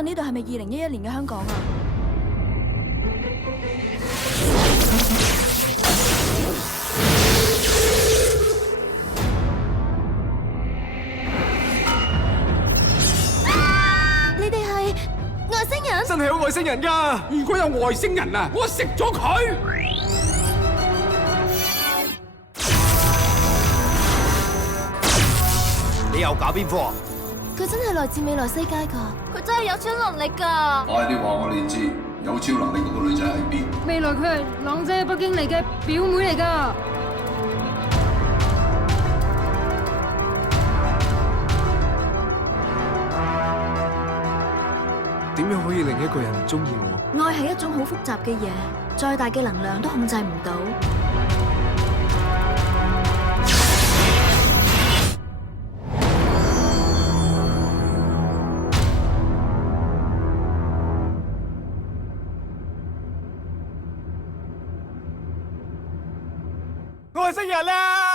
問呢度係咪2011年嘅香港啊？你哋係外星人？真係有外星人㗎！如果有外星人啊，我食咗佢！你又搞邊科啊？佢真係來自未來世界㗎，佢真係有超能力㗎。快啲話我哋知，有超能力嗰個女仔喺邊？未來佢係朗姐北京嚟嘅表妹嚟㗎。點樣可以令一個人中意我？愛係一種好複雜嘅嘢，再大嘅能量都控制唔到。外星人啊！